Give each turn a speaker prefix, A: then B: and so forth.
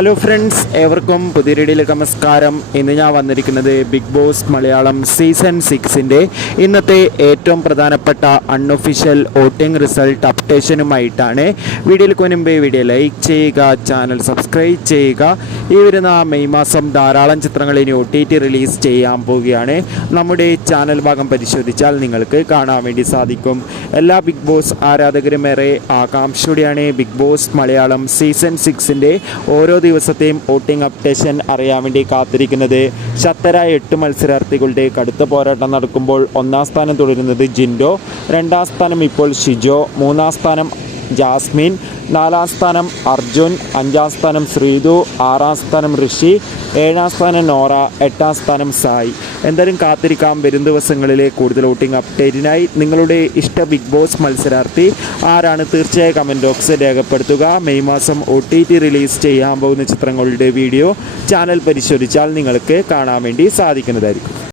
A: Hello friends ഏവർക്കും പുതിയ വീഡിയോയിലേക്ക് നമസ്കാരം. ഇന്ന് ഞാൻ വന്നിരിക്കുന്നത് ബിഗ് ബോസ് മലയാളം സീസൺ സിക്സിന്റെ ഇന്നത്തെ ഏറ്റവും പ്രധാനപ്പെട്ട അൺഒഫീഷ്യൽ വോട്ടിംഗ് റിസൾട്ട് അപ്ഡേഷനുമായിട്ടാണ് വീഡിയോയിലേക്ക് മുൻപേ വീഡിയോ ലൈക്ക് ചെയ്യുക ചാനൽ സബ്സ്ക്രൈബ് ചെയ്യുക. ഈ വരുന്ന മെയ് മാസം ധാരാളം ചിത്രങ്ങൾ ഇനി ഒ ടി ടി റിലീസ് ചെയ്യാൻ പോവുകയാണ്. നമ്മുടെ ചാനൽ ഭാഗം പരിശോധിച്ചാൽ നിങ്ങൾക്ക് കാണാൻ വേണ്ടി സാധിക്കും. എല്ലാ ബിഗ് ബോസ് ആരാധകരും ഏറെ ആകാംക്ഷയോടെയാണ് ബിഗ് ബോസ് മലയാളം സീസൺ സിക്സിന്റെ ഓരോ ദിവസത്തെയും വോട്ടിംഗ് അപ്ഡേഷൻ അറിയാൻ വേണ്ടി കാത്തിരിക്കുന്നത് ശക്തരായ എട്ട് മത്സരാർത്ഥികളുടെ കടുത്ത പോരാട്ടം നടക്കുമ്പോൾ ഒന്നാം സ്ഥാനം തുടരുന്നത് ജിൻഡോ രണ്ടാം സ്ഥാനം ഇപ്പോൾ ഷിജോ മൂന്നാം സ്ഥാനം ജാസ്മിൻ നാലാം സ്ഥാനം അർജുൻ അഞ്ചാം സ്ഥാനം ശ്രീതു ആറാം സ്ഥാനം ഋഷി ഏഴാം സ്ഥാനം നോറ എട്ടാം സ്ഥാനം സായി. എന്തായാലും കാത്തിരിക്കാം. വരും ദിവസങ്ങളിലെ കൂടുതൽ വോട്ടിംഗ് അപ്ഡേറ്റിനായി നിങ്ങളുടെ ഇഷ്ട ബിഗ് ബോസ് മത്സരാർത്ഥി ആരാണ് തീർച്ചയായും കമന്റ് ബോക്സിൽ രേഖപ്പെടുത്തുക. മെയ് മാസം ഒ ടി ടി റിലീസ് ചെയ്യാൻ പോകുന്ന ചിത്രങ്ങളുടെ വീഡിയോ ചാനൽ പരിശോധിച്ചാൽ നിങ്ങൾക്ക് കാണാൻ വേണ്ടി സാധിക്കുന്നതായിരിക്കും.